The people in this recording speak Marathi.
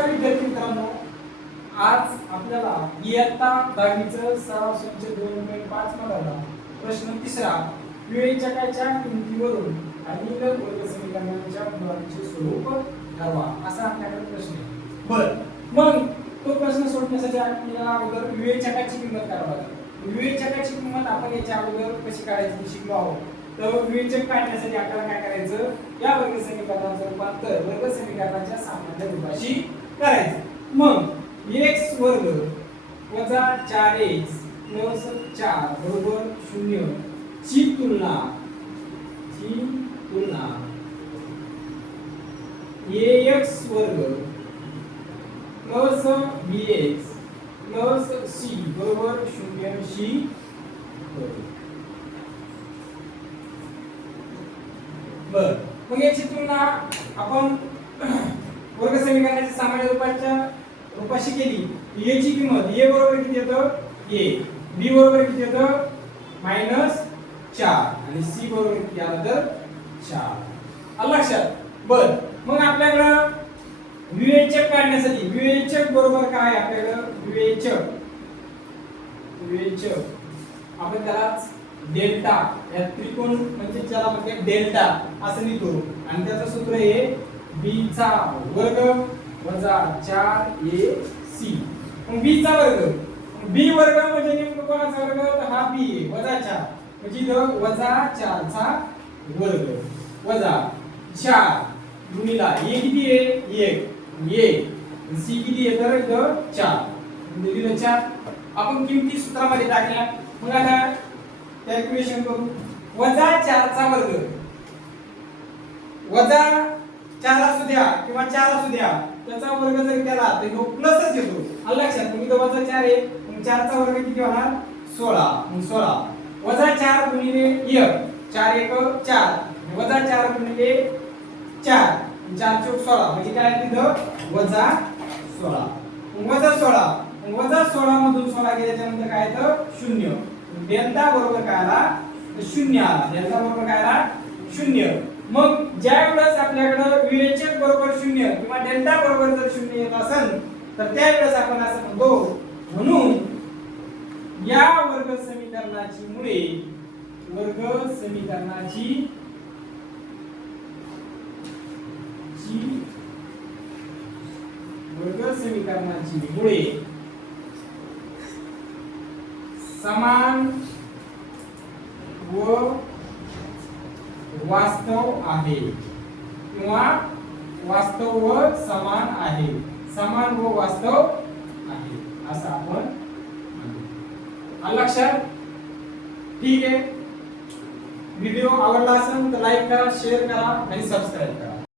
नमस्कार विद्यार्थी मित्रांनो, आज आपल्याला इयत्ता 10वीचं सराव संच 2.5 मधला प्रश्न तिसरा विवेचकाच्या किमतीवरून खालील वर्ग समीकरणांच्या गुणांचे स्वरूप ठरवा असा आपल्याकडे प्रश्न आहे. बर, मग तो प्रश्न सोडवण्यासाठी आपल्याला अगोदर विवेचकाची किंमत काढावी लागेल. विवेचकाची किंमत आपण याच्या अगोदर कशी काढायची शिकलो आहोत. तर विवेचक काढण्यासाठी आपल्याला काय करायचं, या वर्ग समीकरणाचं रूपांतर वर्ग समीकरणाच्या सामान्य रूपाशी करायचं. मग x वर्ग वजा 4x प्लस 4 बरोबर 0 ची तुलना ax वर्ग प्लस bx प्लस c बरोबर 0 शी करू. बर, मग याची तुलना आपण वर्ग समीकरणाच्या सामान्य रूपाशी केली. a ची किंमत a बरोबर किती येतं a, b बरोबर किती येतं -4 आणि c बरोबर किती आलं तर 4. आलं लक्षात. बर, मग आपल्याकडे विवेचक काढण्यासाठी विवेचक बरोबर काय आपल्याकडे विवेचक आपण त्याला डेल्टा या त्रिकोण म्हणजे ज्याला म्हणतात डेल्टा असं लिहितो आणि त्याचं सूत्र आहे b चा वर्ग वजा 4ac. मग b चा वर्ग, b वर्ग म्हणजे नेमकं कोणाचा वर्ग, तर हा b आहे वजा 4 म्हणजे इथं वजा 4 चा वर्ग वजा 4 गुणिला a किती आहे 1 a c किती आहे तर इथं 4 म्हणजे दिलं 4. आपण किमती सूत्रामध्ये टाकल्या. मग आता कॅल्क्युलेशन करू. वजा 4 चा वर्ग वजा 4 असू द्या किंवा 4 असू द्या, त्याचा वर्ग जर केला तर तो प्लसच येतो. आलं लक्षात. मग इथं वजा 4 आहे, मग 4 चा वर्ग किती होणार 16. मग 16 वजा 4 गुणिले 1 4 1 4 वजा 4 गुणिले 4 4 चौक 16 म्हणजे काय तिथं वजा 16. मग वजा 16 वजा 16 मधून 16 गेल्याच्या नंतर काय येतं 0. डेल्टा बरोबर काय आला 0 आला. डेल्टा बरोबर काय आला 0. मग ज्या वेळेस आपल्याकडे विवेचक बरोबर 0 किंवा डेल्टा बरोबर जर 0 येत असेल तर त्यावेळेस आपण असं म्हणतो. म्हणून या वर्ग समीकरणाची मुळे वर्ग समीकरणाची मुळे समान व वास्तव आहे किंवा वास्तव व समान आहे. समान व वास्तव आहे असं आपण म्हणतो. लक्षात. ठीक आहे. व्हिडिओ आवडला असेल तर लाईक करा, शेअर करा आणि सबस्क्राईब करा.